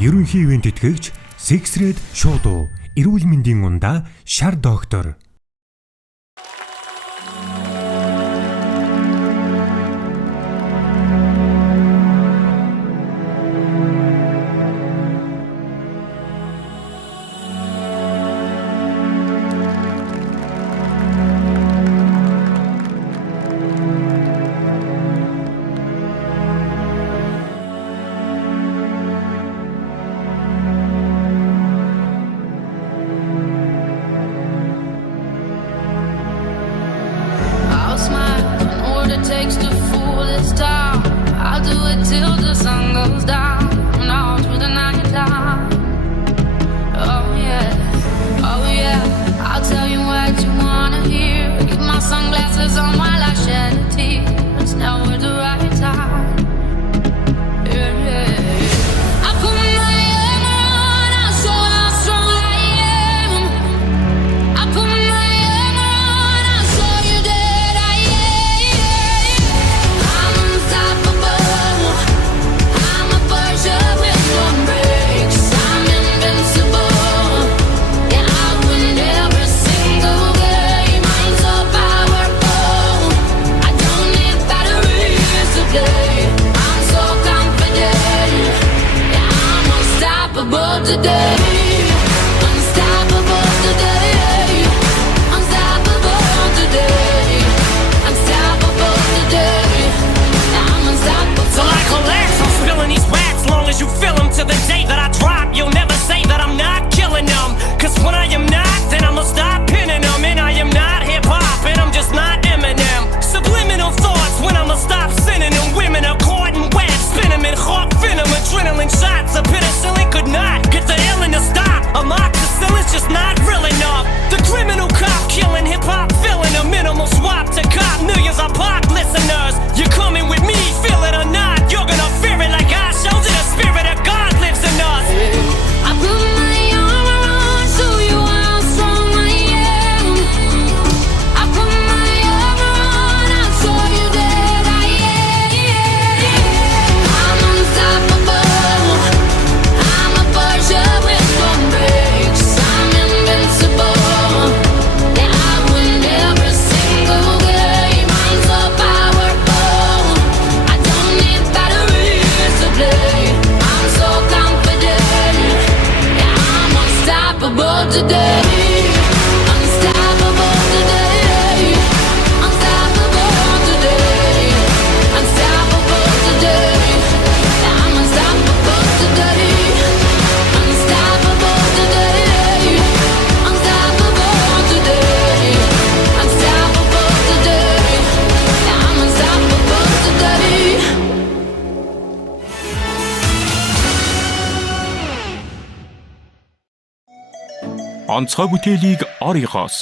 ерөнхий ивент тэтгэгч Sexred Show, эрүүл мэндийн ундаа шар доктор. Takes to fool this town. I'll do it till the sun goes down, and all through the night time. Oh yeah, I'll tell you what you wanna hear. Keep my sunglasses on while I shed a tear. It's never the right time. Yeah. I put my armor on, I'll show how strong I am. I put my armor on, I'll show you that I am. I'm unstoppable. I'm a Persia with no brakes. I'm invincible. Yeah, I win every single game. I'm so powerful. I don't need batteries to play. I'm so confident. Yeah, I'm unstoppable today. Unstoppable today. Unstoppable today. Unstoppable today. Yeah, I'm unstoppable. So I collapse, I'm spilling these raps. Long as you feel them to the day that I drop, you'll never say that I'm not killing them. Cause when I am not, then I'ma stop pinning them. And I am not hip-hop, and I'm just not Eminem. Subliminal thoughts when I'ma stop sending them. Women are caught in web, spin them in hawk venom. Adrenaline shots, a penicillin could not get the illin to stop. Amoxicillin's just not real enough. The criminal cop killing hip-hop, filling a minimal swap to cop millions of pop listeners. You're coming with me, feel it or not. You're gonna fear it like I showed you. The spirit of God lives in us. I put my armor on, show you how strong I am. I put my armor on, I'll show you that I am. I'm unstoppable. I'm a Persia with no brakes. I'm invincible. Yeah, I win every single game. I'm so powerful. I don't need batteries to play. I'm so confident. Yeah, I'm unstoppable today. Unstoppable today. Unstoppable today. Unstoppable today. Yeah, I'm unstoppable today. Unstoppable today. Unstoppable today. Unstoppable today. Yeah, I'm unstoppable today. онцгой бүтээлийг орёгоос